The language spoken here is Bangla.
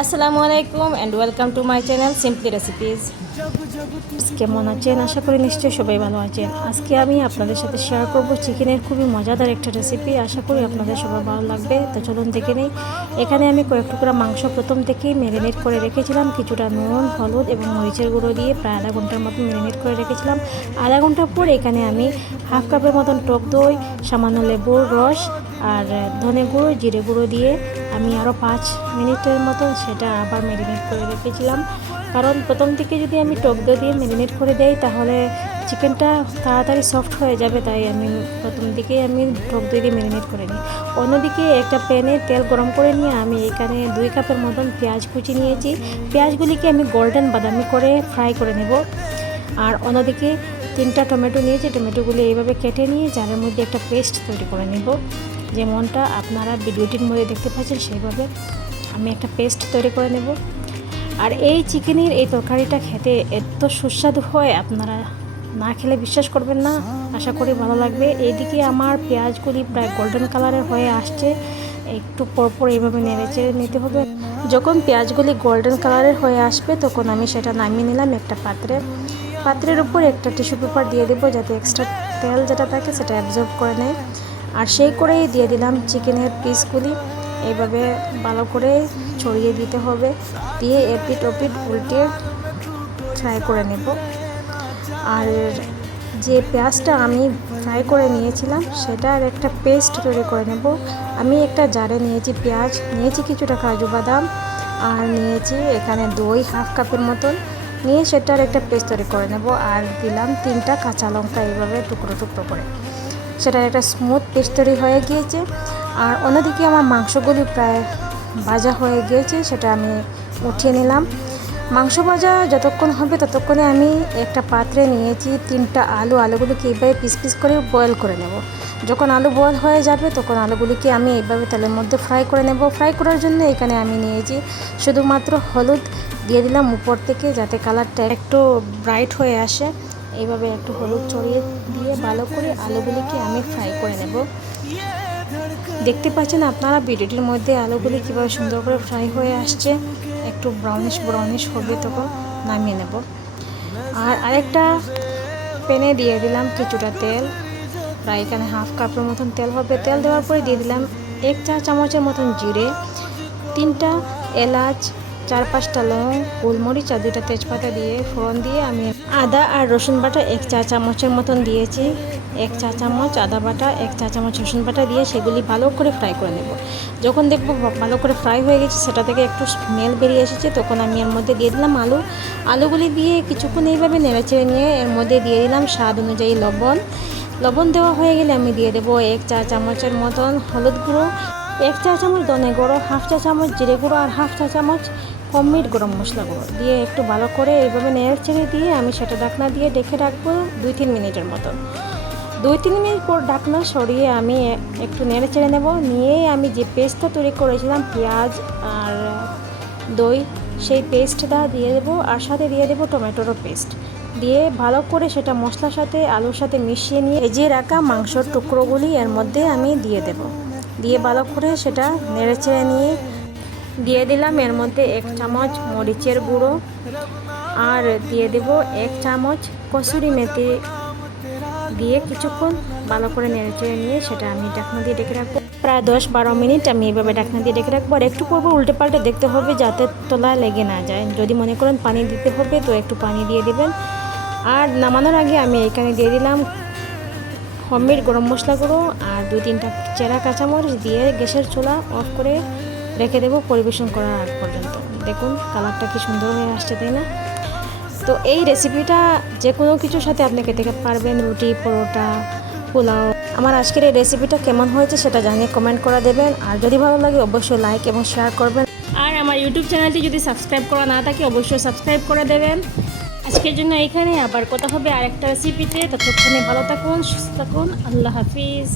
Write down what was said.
আসসালামু আলাইকুম and welcome to my channel simply recipes. কেমন আছেন? আশা করি নিশ্চয়ই সবাই ভালো আছেন। আজকে আমি আপনাদের সাথে শেয়ার করব চিকেনের খুবই মজাদার একটা রেসিপি। আশা করি আপনাদের সবার ভালো লাগবে। তো চলুন দেখে নিই। এখানে আমি কয়েক টুকরা মাংস প্রথম থেকেই ম্যারিনেট করে রেখেছিলাম, কিছুটা নুন, হলুদ এবং মরিচের গুঁড়ো দিয়ে প্রায় আধা ঘন্টার মতো ম্যারিনেট করে রেখেছিলাম। আধা ঘন্টা পর এখানে আমি হাফ কাপের মতন টক দই, সামান্য লেবুর রস আর ধনে গুঁড়ো, জিরে গুঁড়ো দিয়ে আমি আরও 5 মিনিটের মতো সেটা আবার ম্যারিনেট করে রেখেছিলাম। কারণ প্রথম থেকে যদি আমি টক দই দিয়ে ম্যারিনেট করে দেই তাহলে চিকেনটা তাড়াতাড়ি সফট হয়ে যাবে, তাই আমি প্রথম দিকেই আমি টক দই দিয়ে ম্যারিনেট করে নিই। অন্যদিকে একটা প্যানে তেল গরম করে নিয়ে আমি এখানে 2 কাপের মতন পেঁয়াজ কুচি নিয়েছি। পেঁয়াজগুলিকে আমি গোল্ডেন বাদামি করে ফ্রাই করে নেব। আর অন্যদিকে 3টা টমেটো নিয়েছি, টমেটোগুলি এইভাবে কেটে নিয়ে জারের মধ্যে একটা পেস্ট তৈরি করে নেব। যেমনটা আপনারা ভিডিওটির মধ্যে দেখতে পাচ্ছেন সেইভাবে আমি একটা পেস্ট তৈরি করে নেব। আর এই চিকেনের এই তরকারিটা খেতে এত সুস্বাদু হয়, আপনারা না খেলে বিশ্বাস করবেন না। আশা করি ভালো লাগবে। এইদিকে আমার পেঁয়াজগুলি প্রায় গোল্ডেন কালারের হয়ে আসছে, একটু পরপর এইভাবে নেড়েচেড়ে নিতে হবে। যখন পেঁয়াজগুলি গোল্ডেন কালারের হয়ে আসবে তখন আমি সেটা নামিয়ে নিলাম একটা পাত্রের উপর একটা টিস্যু পেপার দিয়ে দেবো, যাতে এক্সট্রা তেল যেটা থাকে সেটা অ্যাবজর্ব করে নেয়। আর সেই করেই দিয়ে দিলাম চিকেনের পিসগুলি, এইভাবে ভালো করে ছড়িয়ে দিতে হবে, দিয়ে এপিট ওপিট উল্টে ফ্রাই করে নেব। আর যে পেঁয়াজটা আমি ফ্রাই করে নিয়েছিলাম সেটার একটা পেস্ট তৈরি করে নেব। আমি একটা জারে নিয়েছি পেঁয়াজ, নিয়েছি কিছুটা কাজু বাদাম, আর নিয়েছি এখানে দই হাফ কাপের মতন, নিয়ে সেটার একটা পেস্ট তৈরি করে নেব। আর দিলাম 3টা কাঁচা লঙ্কা এইভাবে টুকরো টুকরো করে, সেটার একটা স্মুথ পেস্ট তৈরি হয়ে গিয়েছে। আর অন্যদিকে আমার মাংসগুলি প্রায় ভাজা হয়ে গিয়েছে, সেটা আমি উঠিয়ে নিলাম। মাংস ভাজা যতক্ষণ হবে ততক্ষণে আমি একটা পাত্রে নিয়েছি 3টা আলুগুলিকে এইভাবে পিস পিস করে বয়েল করে নেব। যখন আলু বয়েল হয়ে যাবে তখন আলুগুলিকে আমি এইভাবে তেলের মধ্যে ফ্রাই করে নেব। ফ্রাই করার জন্য এখানে আমি নিয়েছি শুধুমাত্র হলুদ, দিয়ে দিলাম উপর থেকে যাতে কালারটা একটু ব্রাইট হয়ে আসে। এইভাবে একটু হলুদ ছড়িয়ে দিয়ে ভালো করে আলুগুলিকে আমি ফ্রাই করে নেব। দেখতে পাচ্ছেন আপনারা ভিডিওটির মধ্যে আলুগুলি কীভাবে সুন্দর করে ফ্রাই হয়ে আসছে, একটু ব্রাউনিশ হবে তখন নামিয়ে নেব। আর আরেকটা প্যানে দিয়ে দিলাম কিছুটা তেল, প্রায় এখানে হাফ কাপের মতন তেল হবে। তেল দেওয়ার পরে দিয়ে দিলাম 1 চা চামচের মতন জিরে, 3টা এলাচ, 4-5টা লং, গোলমরিচ আর 2টা তেজপাতা দিয়ে ফোড়ন দিয়ে আমি আদা আর রসুন বাটা 1 চা চামচের মতন দিয়েছি। 1 চা চামচ আদা বাটা, 1 চা চামচ রসুন বাটা দিয়ে সেগুলি ভালো করে ফ্রাই করে নেব। যখন দেখব ভালো করে ফ্রাই হয়ে গেছে, সেটা থেকে একটু স্মেল বেরিয়ে এসেছে, তখন আমি এর মধ্যে দিয়ে দিলাম আলুগুলি দিয়ে কিছুক্ষণ এইভাবে নেড়েচেড়ে নিয়ে এর মধ্যে দিয়ে দিলাম স্বাদ অনুযায়ী লবণ দেওয়া হয়ে গেলে আমি দিয়ে দেবো 1 চা চামচের মতন হলুদ গুঁড়ো, 1 চা চামচ ধনে গুঁড়ো, হাফ চা চামচ জিরে গুঁড়ো আর হাফ চা চামচ হোমমেড গরম মশলা গুঁড়ো দিয়ে একটু ভালো করে এইভাবে নেড়েচেড়ে দিয়ে আমি সেটা ঢাকনা দিয়ে ঢেকে রাখবো 2-3 মিনিটের মতন। 2-3 মিনিট পর ঢাকনা সরিয়ে আমি একটু নেড়েচেড়ে নেব। নিয়ে আমি যে পেস্টটা তৈরি করেছিলাম পেঁয়াজ আর দই, সেই পেস্টটা দিয়ে দেবো, আর সাথে দিয়ে দেবো টমেটোরও পেস্ট দিয়ে ভালো করে সেটা মশলার সাথে আলুর সাথে মিশিয়ে নিয়ে ভেজে রাখা মাংসর টুকরোগুলি এর মধ্যে আমি দিয়ে দেব। দিয়ে ভালো করে সেটা নেড়েচেড়ে নিয়ে দিয়ে দিলাম এর মধ্যে 1 চামচ মরিচের গুঁড়ো, আর দিয়ে দেব 1 চামচ কসুরি মেথি দিয়ে কিছুক্ষণ ভালো করে নেড়েচেড়ে নিয়ে সেটা আমি ঢাকনা দিয়ে ঢেকে রাখবো। প্রায় 10-12 মিনিট আমি এইভাবে ঢাকনা দিয়ে ঢেকে রাখবো। আর একটু পরপর উল্টে পাল্টে দেখতে হবে যাতে তলায় লেগে না যায়। যদি মনে করেন পানি দিতে হবে তো একটু পানি দিয়ে দেবেন। আর নামানোর আগে আমি এখানে দিয়ে দিলাম হোমমেড গরম মশলা গুঁড়ো আর 2-3টা চেরা কাঁচামরিচ দিয়ে গ্যাসের চুলা অফ করে রেখে দেবো পরিবেশন করার আগ পর্যন্ত। দেখুন কালারটা কি সুন্দর হয়ে আসছে, তাই না? তো এই রেসিপিটা যে কোনো কিছুর সাথে আপনি খেতে পারবেন, রুটি, পরোটা, পোলাও। আমার আজকের এই রেসিপিটা কেমন হয়েছে সেটা জানিয়ে কমেন্ট করে দেবেন। আর যদি ভালো লাগে অবশ্যই লাইক এবং শেয়ার করবেন। আর আমার ইউটিউব চ্যানেলটি যদি সাবস্ক্রাইব করা না থাকে অবশ্যই সাবস্ক্রাইব করে দেবেন। আজকের জন্য এখানে আবার কথা হবে আরেকটা রেসিপিতে। ততক্ষণে ভালো থাকুন, সুস্থ থাকুন। আল্লাহ হাফিজ।